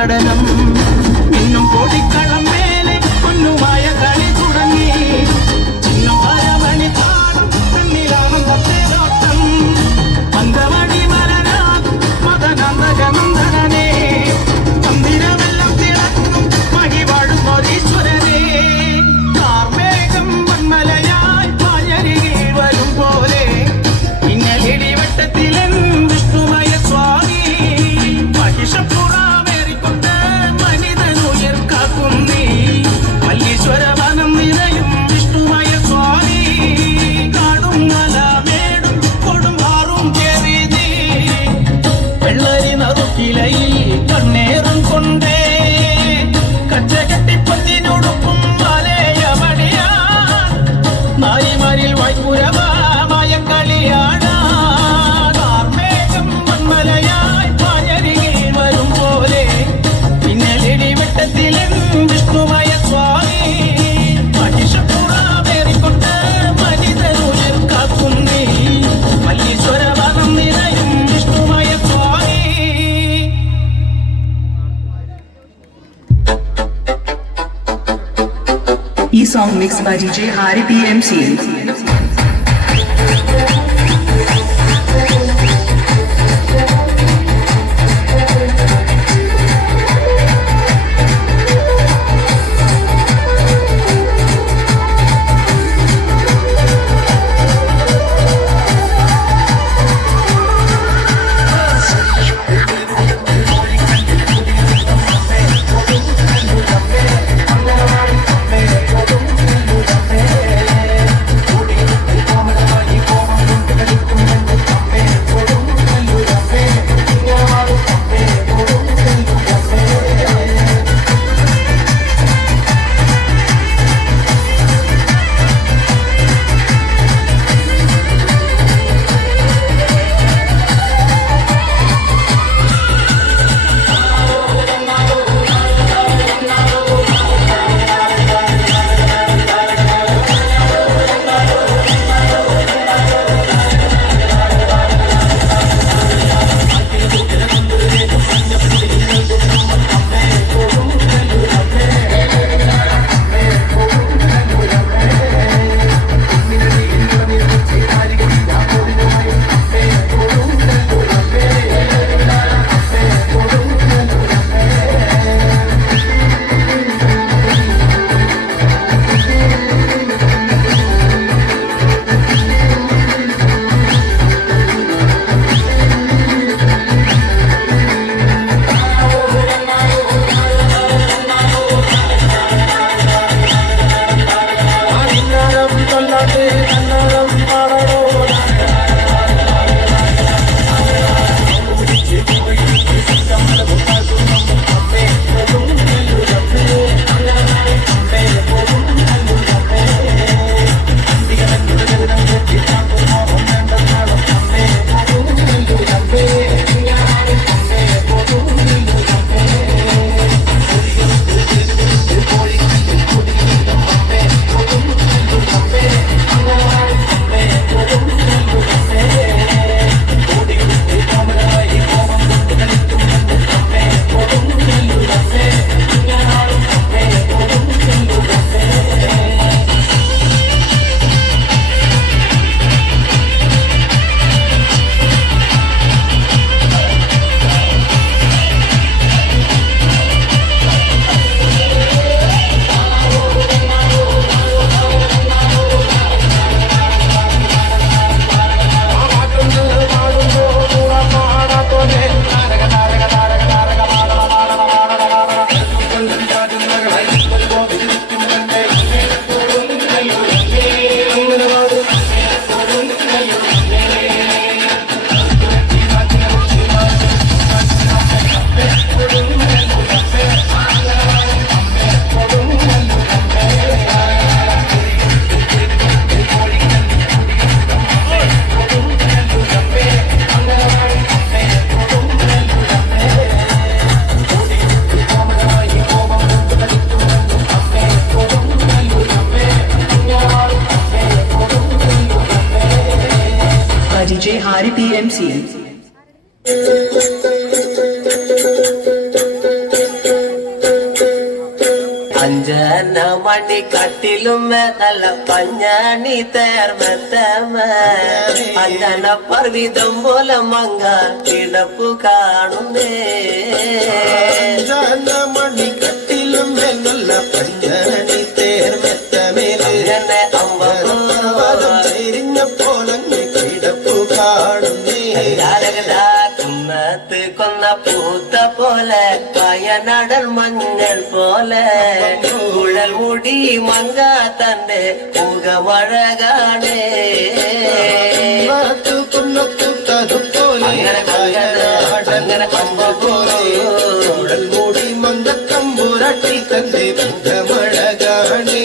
നടനം ഇന്നും കോടിക്കളം മേലെ പൊന്നുമായ കളി തുടങ്ങി ചിന്നും പരമണി താളം തന്നിലാനന്ദത്തേരോട്ടം അന്തമണി മലനാഥ് മദനന്ദനന്ദനേ മന്ദിരമെല്ലാം തിളങ്ങും മഹിവാഴും ഈശ്വരനെ കാർമേഘം വന്മലയായി പായരികിൽ വരും പോലെ ഇന്നലിടിവട്ടത്തിലെൻ വിഷ്ണുമയ സ്വാമി മഹിഷപ്പുറാമേറിക്കൊണ്ട് മനിതനുയർ കാക്കുന്നീ മല്ലീശ്വര വനം നിറയും വിഷ്ണുമയ സ്വാമി കാടും മല മേടും കൊടുമാറും ചെറിയതേ വെള്ളരി നറുക്കിലയിൽ കണ്ണേറും കൊണ്ടേ കച്ചകെട്ടിപ്പത്തിനൊടുക്കും മലയമണിയാ നാരിമാരിൽ വൈപുരമായ കളിയാടാ കാർമേഘം വന്മലയായി പായരികിൽ വരും പോലെ പിന്നലിടിവെട്ടത്തിലെൻ വിഷ്ണുമയ സ്വാമി മഹിഷപ്പുറാമേറിക്കൊണ്ട് മനിതനുയർ കാക്കുന്നീ മല്ലീശ്വര വനം നിറയും വിഷ്ണുമയ സ്വാമി. ഈ song mixed by DJ Hari PMC. Come on. മണി കട്ടിലും നല്ല പഞ്ഞാണി തേർമത്തമ അഞ്ചന പർവിതം പോലെ മങ്ങ കിടപ്പു കാണുന്നേ മണി കട്ടിലും നല്ല പഞ്ഞാണി തേർമത്തമേലെ അമ്പതും ചെരിഞ്ഞ പോലങ്ങ് കിടപ്പു കാണുന്നേ കുന്നത്ത് കൊന്ന പൂത്ത പോലെ വയനാടൻ മഞ്ഞൾ പോലെ കുഴൽ മുടി മങ്ക തന്റെ മുഖമഴകാണേ അങ്ങനെ കമ്പ പോലെ കുഴൽ മൂടി മങ്കക്കമ്പുരട്ടി തന്റെ മുഖമഴകാണേ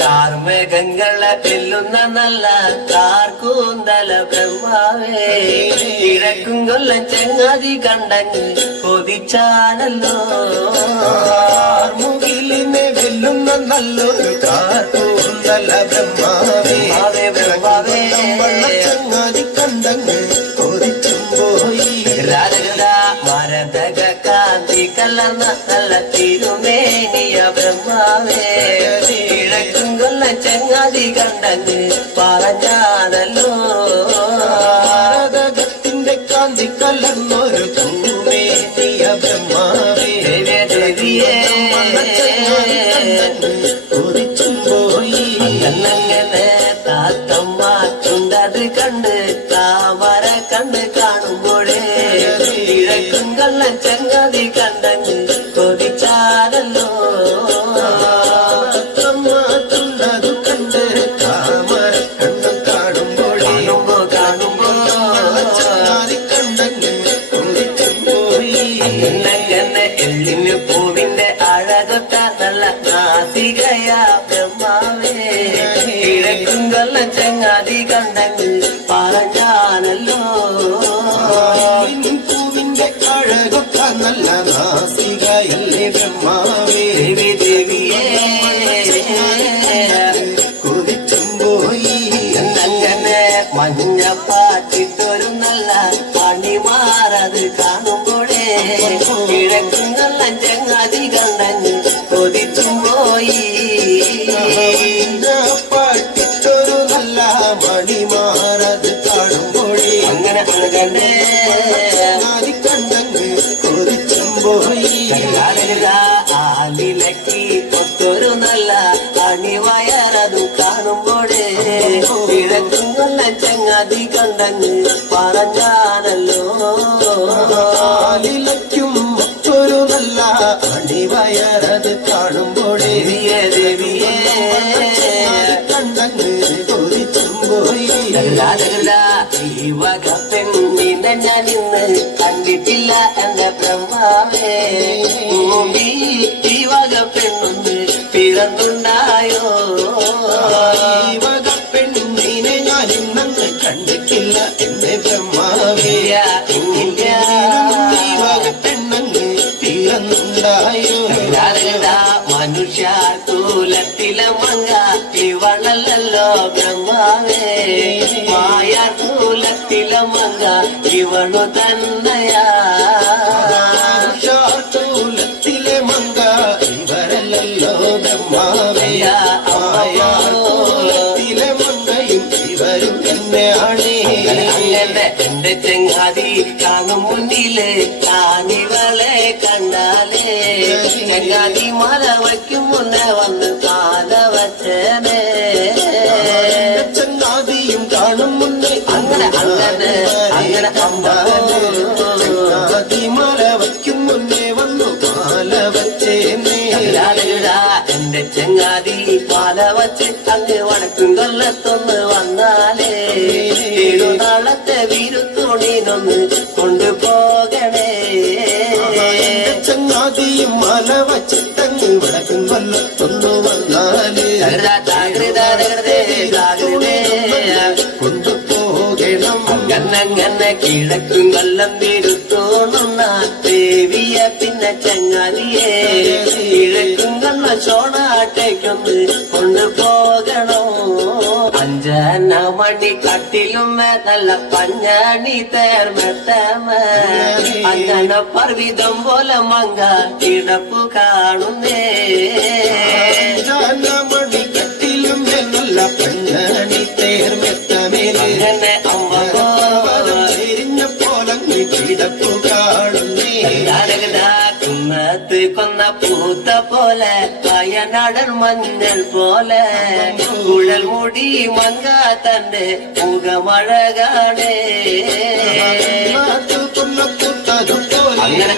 കാർമേഘങ്ങളെ വെല്ലുന്ന നല്ല കാർക്കൂന്തല ബ്രഹ്മാവേ കിഴക്കും കൊല്ലം ചങ്ങാതി കണ്ടങ്ങ് കൊതിച്ചാണല്ലോ മുകിലിനെ വെല്ലുന്ന നല്ലൊരു കാർക്കൂന്തല ബ്രഹ്മാവേ ചങ്ങാതി കണ്ടങ്ങ് കൊതിച്ചും പോയി മരതക കാന്തി കലർന്ന നല്ല തിരുമേനിയ ബ്രഹ്മാവേ കിഴക്കും കൊല്ലം ചങ്ങാതി കണ്ടങ്ങ് പറഞ്ഞാണല്ലോ ഭാരതത്തിന്റെ കാന്തി കലർന്നൊരു തൂമേനിയ ബ്രഹ്മാവേ കൊതിച്ചും പോയി അങ്ങനെ താത്തമ്മ ചുണ്ടത് കണ്ട് താമര കണ്ട് കാണുമ്പോഴേ കിഴക്കും കൊല്ലം ചങ്ങാതി കണ്ടങ്ങ് കൊതിച്ചാണല്ലോ ചുണ്ടതു കണ്ട് താമര കണ്ടു കാണുമ്പോഴേ കാണുമ്പോ ചങ്ങാതി കണ്ടങ്ങ് കൊതിച്ചും പോയി അങ്ങനെ എള്ളിന് പൂവിന്റെ അഴകൊത്ത നല്ല നാസികയാ ബ്രഹ്മാവേ കിഴക്കും കൊല്ലം ചങ്ങാതി കണ്ടങ്ങ് പറഞ്ഞാണല്ലോ പൂവിന്റെ അഴകൊത്ത നല്ല നാസികയല്ലേ ബ്രഹ്മാവേ ദേവിയേ കൊതിച്ചും പോയി അങ്ങനെ മഞ്ഞപ്പാട്ടിട്ടൊരു നല്ല പണിമാറത് കാണുമ്പോഴേ കിഴക്കും കൊല്ലം ചങ്ങാതി കണ്ടങ്ങ് കൊതിച്ചും പോയി പാട്ടിട്ടൊരു നല്ല മണിമാറത് കാണുമ്പോഴേ അങ്ങനെ അങ്ങനെ ചങ്ങാതി കണ്ടങ്ങ് കൊതിച്ചും പോയി ആലിലക്കി കൊത്തൊരു നല്ല അണിവയറതു കാണുമ്പോഴേ കിഴക്കും കൊല്ലം ചങ്ങാതി കണ്ടങ്ങ് പറഞ്ഞാണല്ലോ ആലിലയ്ക്കും മറ്റൊരു നല്ല അണിവയറത് കാണുമ്പോഴേ ദേവിയേ കണ്ടങ്ങ് കൊതിച്ചും പോയി ഈ വക പെണ്ണിനെ ഞാൻ ഇന്ന് കണ്ടിട്ടില്ല എന്റെ ബ്രഹ്മാവേ ഭൂമി ഈ വക പെണ്ണൊന്ന് പിറന്നുണ്ടായോ ഈ വക പെണ്ണിനെ ഞാൻ ഇന്നന്ന് കണ്ടിട്ടില്ല എന്റെ ബ്രഹ്മാവേ ഈ വക പെണ്ണങ്ങ് പിറന്നുണ്ടായോ മനുഷ്യ കൂലത്തിലെ മങ്ക ഇവളല്ലോ ബ്രഹ്മാവേ മായ കൂലത്തിലെ മങ്ക ഇവളു തന്നയാ ൂലത്തിലെ മങ്ക ഇവരല്ലോ ബ്രഹ്മാവേ ൂലത്തിലെ മങ്കയും ഇവരും തന്നെയാണ് എന്റെ ചെങ്ങാതി കാണും മുന്നില് കാണിവളെ കണ്ടാലേ ചെങ്ങാതി മല വയ്ക്കും മുന്നേ വന്ന് കാല വച്ചേനേ ചങ്ങാതിയും കാണും മുന്നേ അങ്ങനെ അങ്ങനെ അങ്ങനെ ചങ്ങാതി മല വയ്ക്കും മുന്നേ വന്നു മാല വച്ചേന്നേ എന്റെ ചങ്ങാതി മാല വച്ച് അങ്ങ് വടക്കും കൊല്ലത്തൊന്ന് വന്നാലേ 7 നാളത്തെ വിരുത്തുണിനൊന്ന് കൊണ്ടുപോകണേ ചങ്ങാതിയും മല വച്ചിട്ടങ്ങ് വടക്കും കൊല്ലത്തൊന്നു വന്നാലേ കൊണ്ടുപോകണം അങ്ങനെ കിഴക്കും കൊല്ലം വിരുത്തോണുന്ന ദേവിയ പിന്നെ ചങ്ങാതിയെ കിഴക്കും കൊല്ലം ചോണാട്ടേക്കൊന്ന് കൊണ്ടുപോകണോ അഞ്ചന മണി കട്ടിലും നല്ല പഞ്ഞാണി തേർമെത്തമ അഞ്ചന പർവിതം പോലെ മങ്ക കിടപ്പു കാണുന്നേ മണി കട്ടിലും നല്ല പഞ്ഞാണി തേർമെത്തമേലെ അങ്ങനെ അമ്മ പോലങ്ങി കിടപ്പു കാണുന്നേ കുന്നത്ത് കൊന്ന പൂത്ത പോലെ വയനാടൻ മഞ്ഞൾ പോലെ കുഴൽ മുടി മങ്ക തന്റെ മുഖമഴകാണേ അങ്ങനെ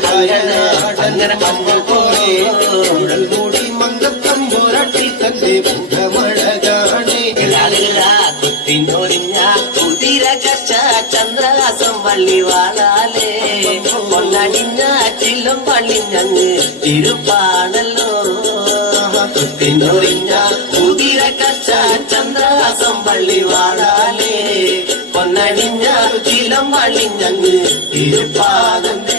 മൂടി മങ്കത്തമ്പുരട്ടി തന്റെ മുഖമഴകാണേ കുത്തിനൊരിഞ്ഞ കുതിര കച്ച ചന്ദ്രഹാസം വള്ളി വാളാലേ കൊള്ളടിഞ്ഞ ചില്ലും പള്ളിഞ്ഞങ്ങ് തിരുപ്പാണല്ലോ കുത്തിനൊരിഞ്ഞ കുതിര കച്ച ചന്ദ്രഹാസം വള്ളി വാളാലേ പൊന്നടിഞ്ഞ ചിലം പള്ളിഞ്ഞങ്ങ് തിരുപ്പാകണ്ടേ